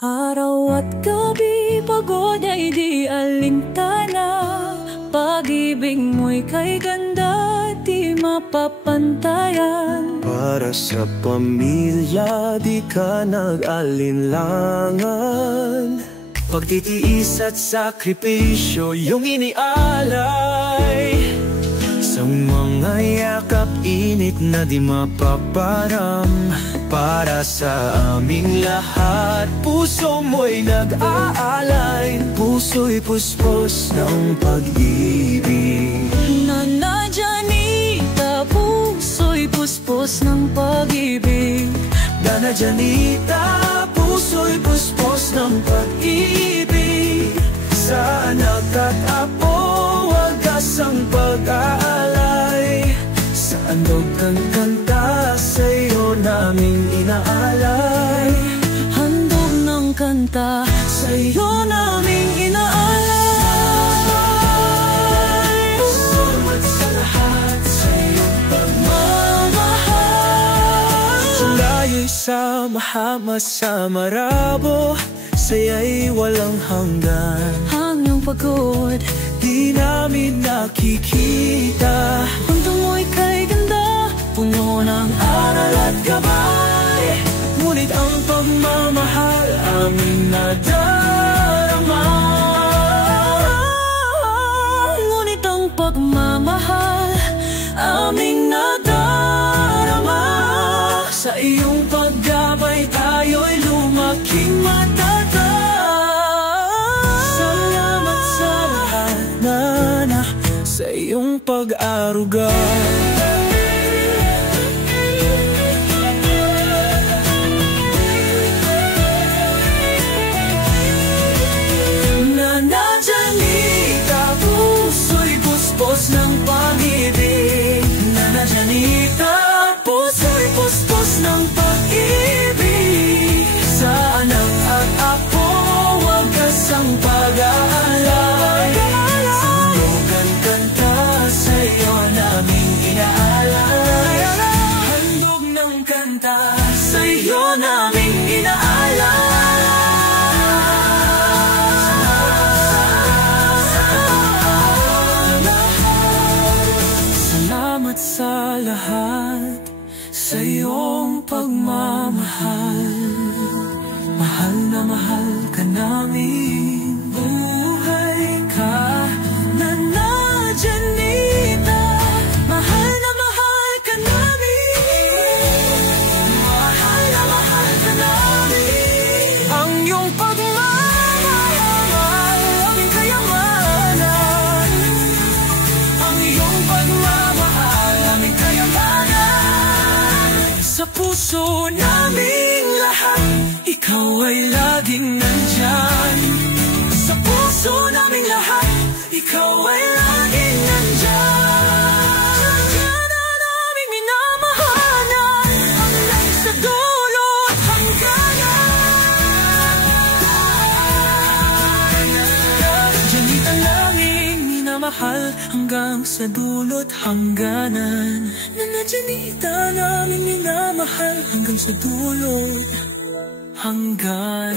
Araw at gabi, pagod ay di alintana. Pag-ibig mo'y kay ganda, di mapapantayan. Para sa pamilya, di ka nag-alinlangan. Pagtitiis at sakripisyo, yung inialay. Sa mga yakap, init na di mapaparam. Para sa aming lahat, puso mo'y nag-aalay. Puso'y puspos ng pag-ibig. Nana Janita, puso'y puspos ng pag-ibig. Nana Janita, puso'y puspos ng pag-ibig. Sa anak at apo, wagas ang pag-aalay. Sa andog kang kanta, sa'yo naming inaalay. Handog ng kanta, sa'yo naming inaalay. Salamat sa lahat, sa iyong pagmamahal. Sulayo'y sama-hama sa marabo, saya'y walang hanggan. Ang iyong pagod, di namin nakikita. mundo mo'y kay ganda, puno ng Aral at gabay, ngunit ang pagmamahal aming nadarama. ngunit ang pagmamahal aming nadarama. Sa iyong paggabay tayo'y lumaking matatag. Salamat sa lahat, Nana, sa iyong pag-aruga. Nana Janita, puso'y puspos ng pag-ibig. Nana Janita, puso'y puspos ng pag-ibig. Sa anak at apo, wagas ang pag-aalay. Sandugan kanta, sa'yo naming inaalay. Handog ng kanta, sa'yo naming inaalay. Salamat sa lahat, sa iyong pagmamahal. Mahal na mahal ka namin, buhay ka, Nana Janita. Mahal na mahal ka namin, mahal na mahal ka namin. Ang iyong pagmamahal, aming kayamanan. Ang iyong pagmamahal, aming kayamanan. Sa puso naming lahat, ikaw ay laging nandyan. Sa puso naming lahat, ikaw ay laging nandyan. Diyan na namin minamahalan, hanggang sa dulo't hangganan. Janita langing minamahal, hanggang sa dulo't hangganan. Nana Janita namin minamahal, hanggang sa dulo't hangganan.